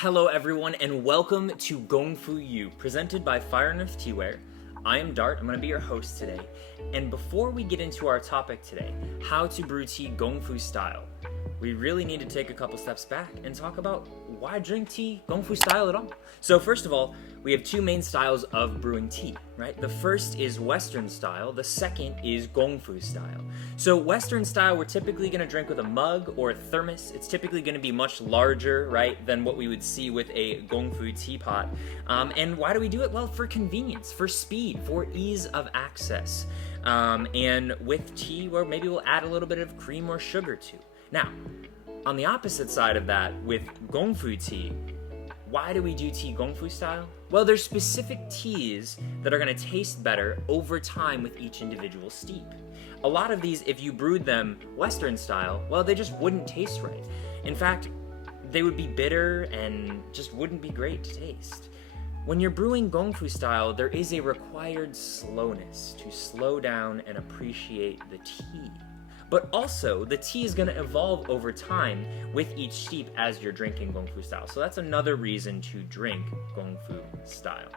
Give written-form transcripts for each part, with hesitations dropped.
Hello everyone and welcome to Gongfu Yu, presented by Fire and Earth Teaware. I am Dart, I'm going to be your host today. And before we get into our topic today, how to brew tea Gongfu style, we really need to take a couple steps back and talk about why drink tea Gongfu style at all. So first of all, we have two main styles of brewing tea, right? The first is Western style, the second is Gongfu style. So Western style, we're typically going to drink with a mug or a thermos. It's typically going to be much larger, right, than what we would see with a Gongfu teapot. And why do we do it? Well, for convenience, for speed, for ease of access. And with tea, or maybe we'll add a little bit of cream or sugar too. Now, on the opposite side of that, with Gongfu tea, why do we do tea Gongfu style? Well, there's specific teas that are going to taste better over time with each individual steep. A lot of these, if you brewed them Western style, well, they just wouldn't taste right. In fact, they would be bitter and just wouldn't be great to taste. When you're brewing Gongfu style, there is a required slowness to slow down and appreciate the tea. But also, the tea is going to evolve over time with each steep as you're drinking Gongfu style. So that's another reason to drink Gongfu style.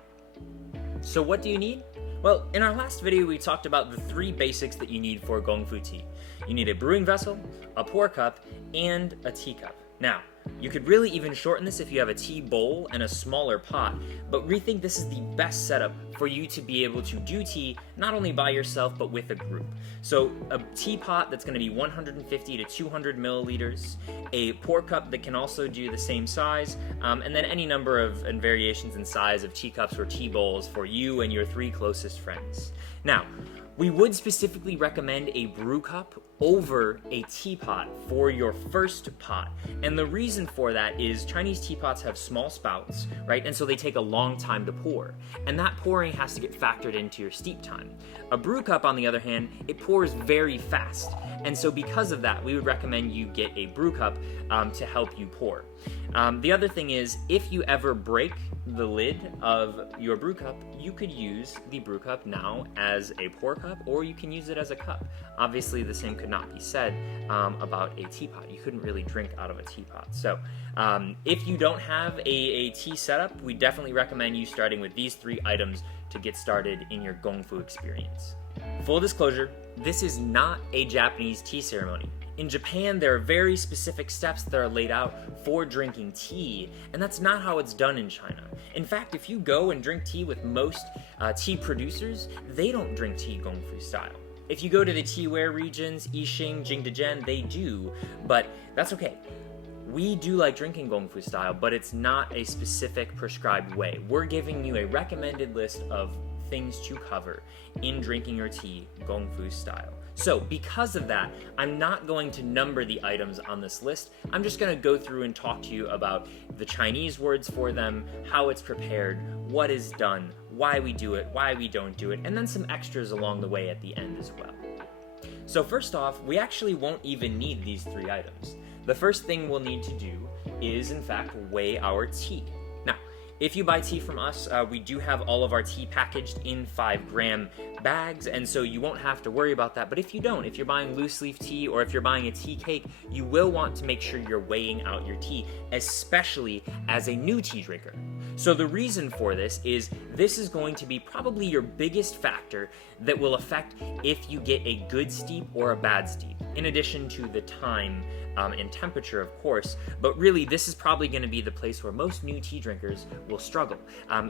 So what do you need? Well, in our last video, we talked about the three basics that you need for Gongfu tea. You need a brewing vessel, a pour cup, and a teacup. Now, you could really even shorten this if you have a tea bowl and a smaller pot, but we think this is the best setup for you to be able to do tea not only by yourself but with a group. So a teapot that's going to be 150 to 200 milliliters, a pour cup that can also do the same size, and then any number of and variations in size of teacups or tea bowls for you and your three closest friends. Now, we would specifically recommend a brew cup over a teapot for your first pot. And the reason for that is Chinese teapots have small spouts, right? And so they take a long time to pour. And that pouring has to get factored into your steep time. A brew cup, on the other hand, it pours very fast. And so because of that, we would recommend you get a brew cup to help you pour. The other thing is, if you ever break the lid of your brew cup, you could use the brew cup now as a pour cup, or you can use it as a cup. Obviously, the same could not be said about a teapot. You couldn't really drink out of a teapot. So if you don't have a tea setup, we definitely recommend you starting with these three items to get started in your Gongfu experience. Full disclosure, this is not a Japanese tea ceremony. In Japan, there are very specific steps that are laid out for drinking tea, and that's not how it's done in China. In fact, if you go and drink tea with most tea producers, they don't drink tea Gongfu style. If you go to the Teaware regions, Yixing, Jingdezhen, they do, but that's okay. We do like drinking Gongfu style, but it's not a specific prescribed way. We're giving you a recommended list of things to cover in drinking your tea Gongfu style. So because of that, I'm not going to number the items on this list. I'm just going to go through and talk to you about the Chinese words for them, how it's prepared, what is done, why we do it, why we don't do it, and then some extras along the way at the end as well. So first off, we actually won't even need these three items. The first thing we'll need to do is, in fact, weigh our tea. Now, if you buy tea from us, we do have all of our tea packaged in 5-gram bags, and so you won't have to worry about that. But if you don't, if you're buying loose leaf tea or if you're buying a tea cake, you will want to make sure you're weighing out your tea, especially as a new tea drinker. So the reason for this is going to be probably your biggest factor that will affect if you get a good steep or a bad steep, in addition to the time and temperature, of course. But really, this is probably going to be the place where most new tea drinkers will struggle,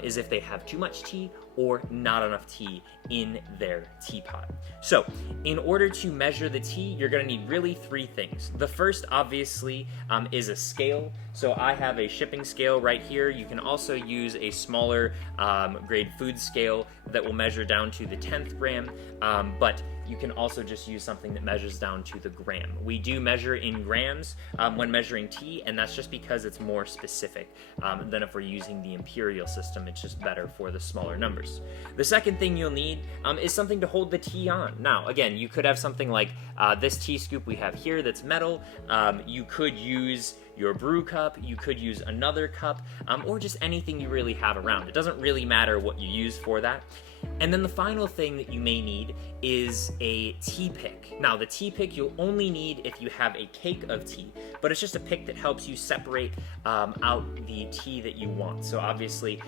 is if they have too much tea or not enough tea in their teapot. So in order to measure the tea, you're going to need really three things. The first, obviously, is a scale. So I have a shipping scale right here. You can also use a smaller grade food scale that will measure down to the 10th gram, but you can also just use something that measures down to the gram. We do measure in grams when measuring tea, and that's just because it's more specific than if we're using the imperial system. It's just better for the smaller numbers. The second thing you'll need is something to hold the tea on. Now, again, you could have something like this tea scoop we have here that's metal. You could use your brew cup, you could use another cup, or just anything you really have around. It doesn't really matter what you use for that. And then the final thing that you may need is a tea pick. Now, the tea pick you'll only need if you have a cake of tea, but it's just a pick that helps you separate out the tea that you want. So obviously,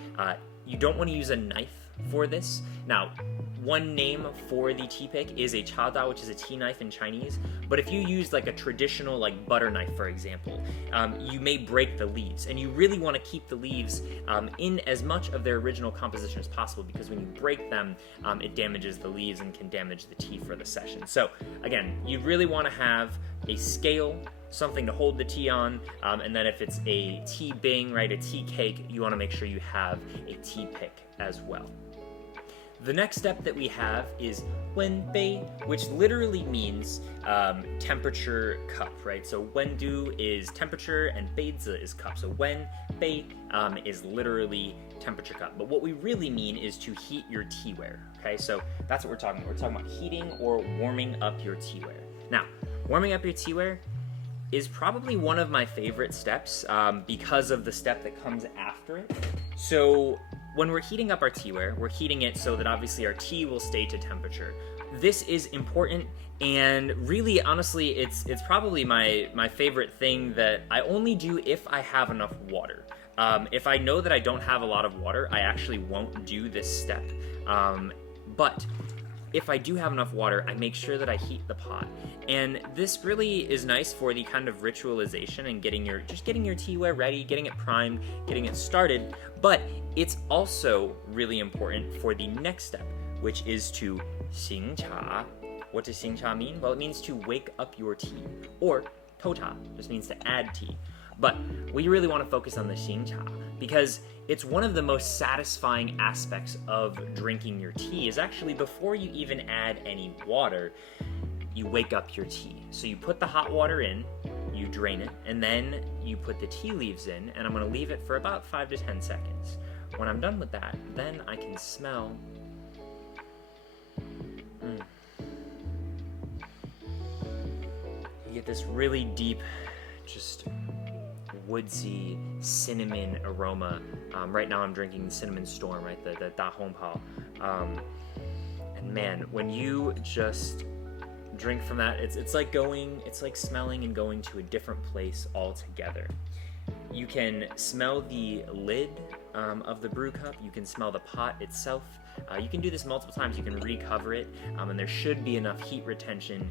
you don't want to use a knife for this. Now, one name for the tea pick is a chada, which is a tea knife in Chinese. But if you use like a traditional like butter knife, for example, you may break the leaves. And you really want to keep the leaves in as much of their original composition as possible, because when you break them, it damages the leaves and can damage the tea for the session. So again, you really want to have a scale, something to hold the tea on, and then if it's a tea bing, right, a tea cake, you want to make sure you have a tea pick as well. The next step that we have is wenbei, which literally means temperature cup, right? So wendu is temperature and beizi is cup. So wenbei is literally temperature cup. But what we really mean is to heat your teaware, okay? So that's what we're talking about. We're talking about heating or warming up your teaware. Now, warming up your teaware is probably one of my favorite steps because of the step that comes after it. So when we're heating up our teaware, we're heating it so that obviously our tea will stay to temperature. This is important, and really, honestly, it's probably my favorite thing that I only do if I have enough water. If I know that I don't have a lot of water, I actually won't do this step. But if I do have enough water, I make sure that I heat the pot. And this really is nice for the kind of ritualization and getting your teaware ready, getting it primed, getting it started. But it's also really important for the next step, which is to xing cha. What does xing cha mean? Well, it means to wake up your tea. Or tou cha just means to add tea. But we really want to focus on the xing cha because it's one of the most satisfying aspects of drinking your tea is actually before you even add any water, you wake up your tea. So you put the hot water in, you drain it, and then you put the tea leaves in, and I'm going to leave it for about 5 to 10 seconds. When I'm done with that, then I can smell. You get this really deep, just woodsy cinnamon aroma. Right now I'm drinking the Cinnamon Storm, right? The Da Hong Pao. And man, when you just drink from that, it's like smelling and going to a different place altogether. You can smell the lid of the brew cup. You can smell the pot itself. You can do this multiple times. You can recover it, and there should be enough heat retention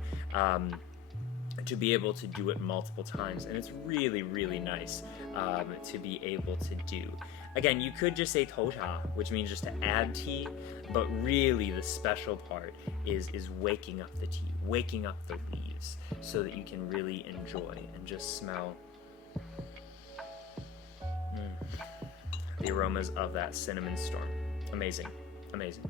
to be able to do it multiple times, and it's really, really nice to be able to do. Again, you could just say tou cha, which means just to add tea, but really the special part is waking up the tea, waking up the leaves, so that you can really enjoy and just smell the aromas of that Cinnamon Storm. Amazing, amazing.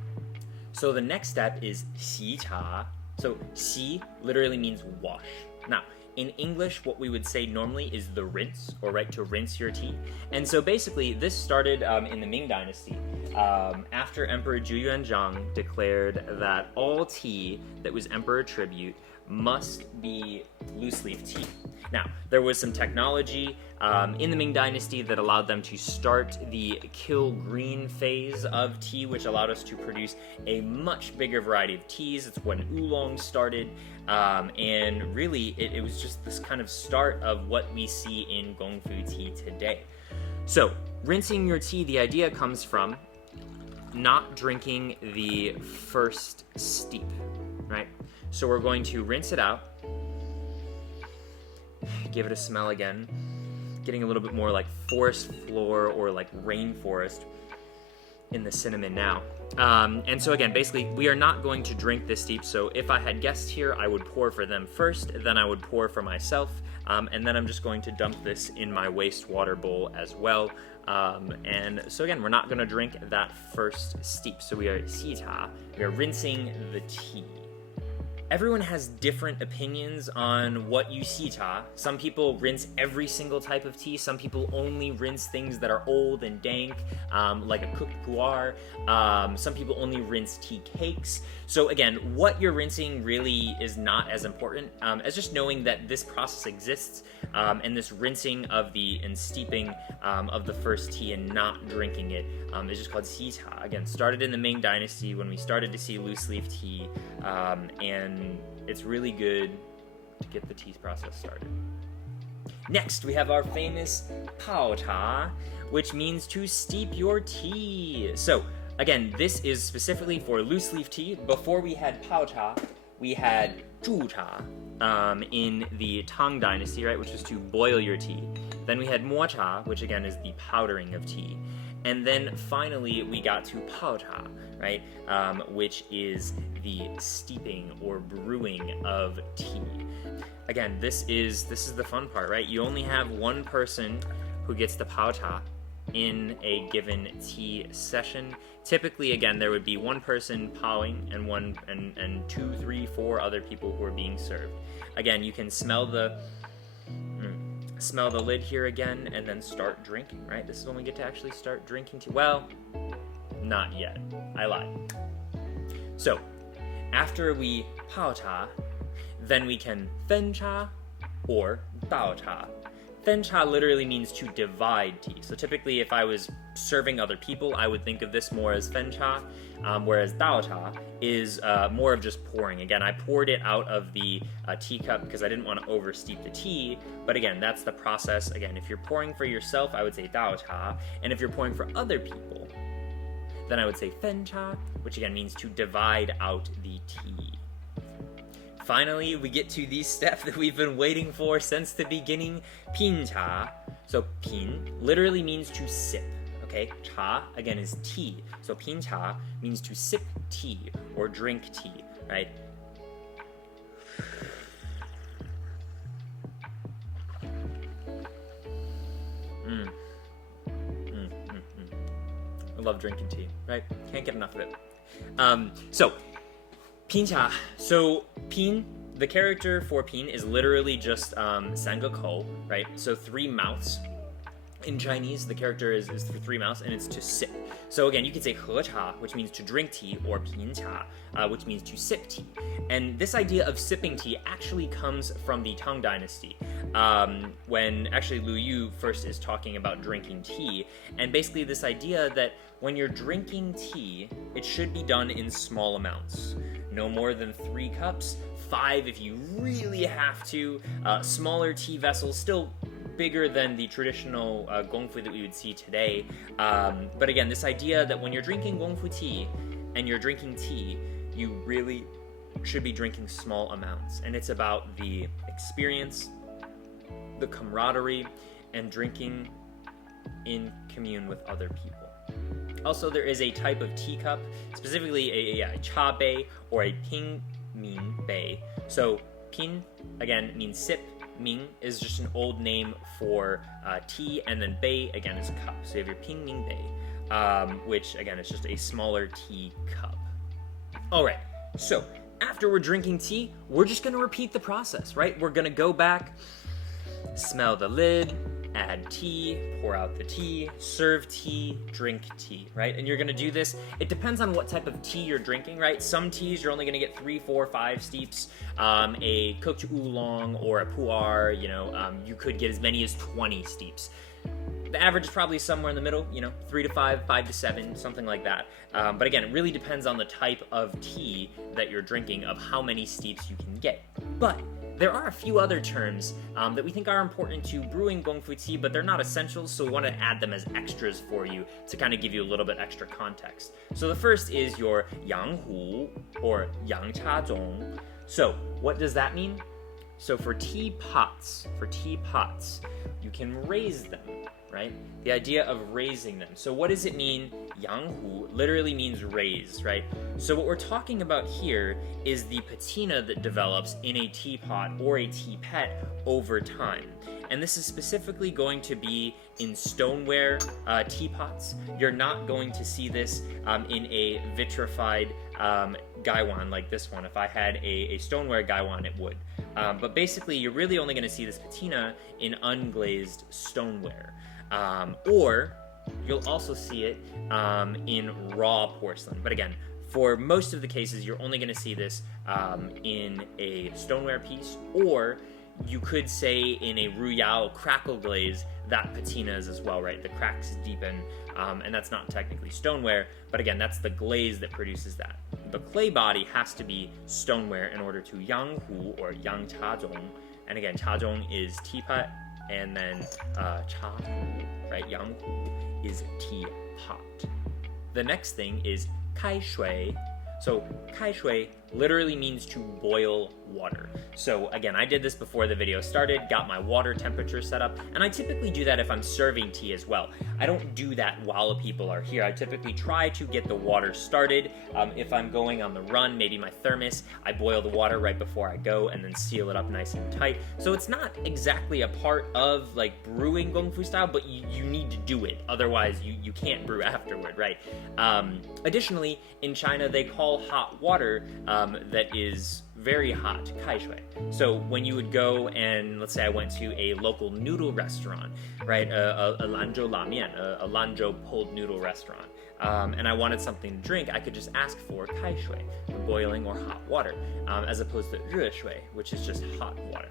So the next step is xi cha. So xi literally means wash. Now, in English, what we would say normally is the rinse, or right, to rinse your tea. And so basically, this started in the Ming Dynasty after Emperor Zhu Yuanzhang declared that all tea that was emperor tribute must be loose leaf tea. Now, there was some technology in the Ming Dynasty that allowed them to start the kill green phase of tea, which allowed us to produce a much bigger variety of teas. It's when oolong started, and really it was just this kind of start of what we see in Gongfu tea today. So, rinsing your tea, the idea comes from not drinking the first steep, right? So we're going to rinse it out, give it a smell again, getting a little bit more like forest floor or like rainforest in the cinnamon now. And so again, basically, we are not going to drink this deep. So if I had guests here, I would pour for them first, then I would pour for myself, and then I'm just going to dump this in my wastewater bowl as well. And so again, we're not going to drink that first steep. So we are xi cha, we are rinsing the tea. Everyone has different opinions on what you xi cha. Some people rinse every single type of tea. Some people only rinse things that are old and dank, like a cooked pu'er. Some people only rinse tea cakes. So again, what you're rinsing really is not as important as just knowing that this process exists, and this rinsing of and steeping of the first tea and not drinking it is just called xita. Again, started in the Ming Dynasty when we started to see loose leaf tea, and it's really good to get the tea process started. Next, we have our famous pao cha, which means to steep your tea. So again, this is specifically for loose leaf tea. Before we had pao cha, we had zhu cha in the Tang Dynasty, right, which was to boil your tea. Then we had mo cha, which again is the powdering of tea. And then finally we got to pao cha, right, which is the steeping or brewing of tea. Again, this is the fun part, right? You only have one person who gets the pao cha in a given tea session. Typically, again, there would be one person powing and 2, 3, 4 other people who are being served. Again, you can smell the lid here again and then start drinking, right? This is when we get to actually start drinking tea. Well, not yet. I lied. So, after we pao cha, then we can fen cha or dao cha. Fen cha literally means to divide tea. So typically if I was serving other people, I would think of this more as fen cha, whereas dao cha is more of just pouring. Again, I poured it out of the teacup because I didn't want to oversteep the tea, but again, that's the process. Again, if you're pouring for yourself, I would say dao cha, and if you're pouring for other people, then I would say fen cha, which again means to divide out the tea. Finally, we get to the step that we've been waiting for since the beginning, pin cha. So pin literally means to sip, okay? Cha, again, is tea. So pin cha means to sip tea or drink tea, right? I love drinking tea, right? Can't get enough of it. So, pin cha. So, pin, the character for pin is literally just 三个口, right? So 3 mouths. In Chinese, the character is for 3 mouths, and it's to sip. So again, you could say he cha, which means to drink tea, or pin cha, which means to sip tea. And this idea of sipping tea actually comes from the Tang Dynasty, when actually Lu Yu first is talking about drinking tea, and basically this idea that when you're drinking tea, it should be done in small amounts. No more than 3 cups, 5 if you really have to. Smaller tea vessels, still bigger than the traditional Gongfu that we would see today. But again, this idea that when you're drinking Gongfu tea and you're drinking tea, you really should be drinking small amounts. And it's about the experience, the camaraderie, and drinking in commune with other people. Also, there is a type of teacup, specifically a cha bei or a ping min bei. So pin, again, means sip. Ming is just an old name for tea, and then bei, again, is cup. So you have your ping ming bei, which, again, is just a smaller tea cup. All right, so after we're drinking tea, we're just going to repeat the process, right? We're going to go back, smell the lid, add tea, pour out the tea, serve tea, drink tea, right? And you're gonna do this, it depends on what type of tea you're drinking, right? Some teas you're only gonna get 3, 4, 5 steeps. A cooked oolong or a pu'er, you could get as many as 20 steeps. The average is probably somewhere in the middle, 3 to 5, 5 to 7, something like that. But again, it really depends on the type of tea that you're drinking, of how many steeps you can get. But there are a few other terms that we think are important to brewing Gongfu tea, but they're not essentials, so we want to add them as extras for you to kind of give you a little bit extra context. So the first is your yang hu or yang cha zong. So what does that mean? So for teapots, you can raise them, right? The idea of raising them. So what does it mean? Yang hu literally means raise, right? So what we're talking about here is the patina that develops in a teapot or a teapot over time. And this is specifically going to be in stoneware teapots. You're not going to see this in a vitrified gaiwan like this one. If I had a stoneware gaiwan, it would. But basically, you're really only going to see this patina in unglazed stoneware. Or you'll also see it in raw porcelain. But again, For most of the cases, you're only going to see this in a stoneware piece, or you could say in a royale crackle glaze that patinas as well, right? The cracks deepen, and that's not technically stoneware, but again, that's the glaze that produces that. The clay body has to be stoneware in order to yanghu or yang chazong, and again, chazong is teapot, and then chahu, right? Yanghu is teapot. The next thing is kai shui. So kai shui literally means to boil water. So again, I did this before the video started, got my water temperature set up, and I typically do that if I'm serving tea as well. I don't do that while people are here. I typically try to get the water started. If I'm going on the run, maybe my thermos, I boil the water right before I go and then seal it up nice and tight. So it's not exactly a part of like brewing Gongfu style, but you need to do it. Otherwise, you can't brew afterward, right? Additionally, in China, they call hot water that is very hot kai shui. So when you would go and let's say I went to a local noodle restaurant, right, a Lanzhou la mian, a Lanzhou pulled noodle restaurant, and I wanted something to drink, I could just ask for kai shui, boiling or hot water, as opposed to re shui, which is just hot water.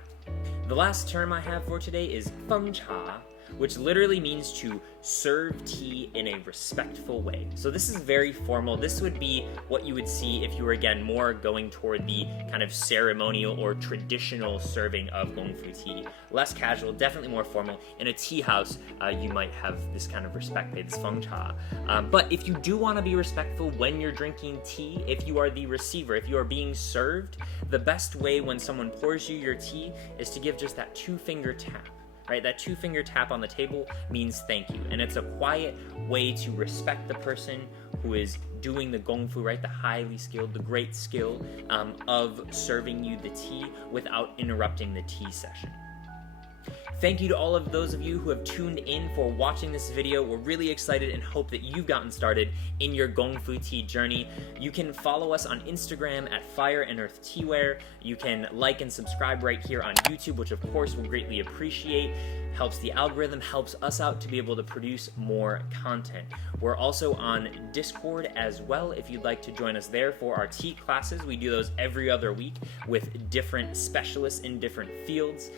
The last term I have for today is feng cha, which literally means to serve tea in a respectful way. So this is very formal. This would be what you would see if you were, again, more going toward the kind of ceremonial or traditional serving of Gongfu tea. Less casual, definitely more formal. In a tea house, you might have this kind of respect paid, this feng cha. But if you do want to be respectful when you're drinking tea, if you are the receiver, if you are being served, the best way when someone pours you your tea is to give just that 2-finger tap. Right, that 2-finger tap on the table means thank you, and it's a quiet way to respect the person who is doing the gongfu, right, the highly skilled, the great skill of serving you the tea without interrupting the tea session. Thank you to all of those of you who have tuned in for watching this video. We're really excited and hope that you've gotten started in your Gongfu tea journey. You can follow us on Instagram at Fire and Earth Teaware. You can like and subscribe right here on YouTube, which of course we'll greatly appreciate. Helps the algorithm, helps us out to be able to produce more content. We're also on Discord as well if you'd like to join us there for our tea classes. We do those every other week with different specialists in different fields.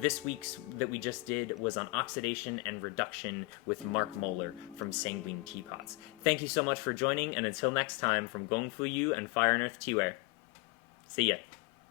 This week's that we just did was on oxidation and reduction with Mark Moeller from Sanguine Teapots. Thank you so much for joining, and until next time, from Gongfu Yu and Fire and Earth Teaware, see ya.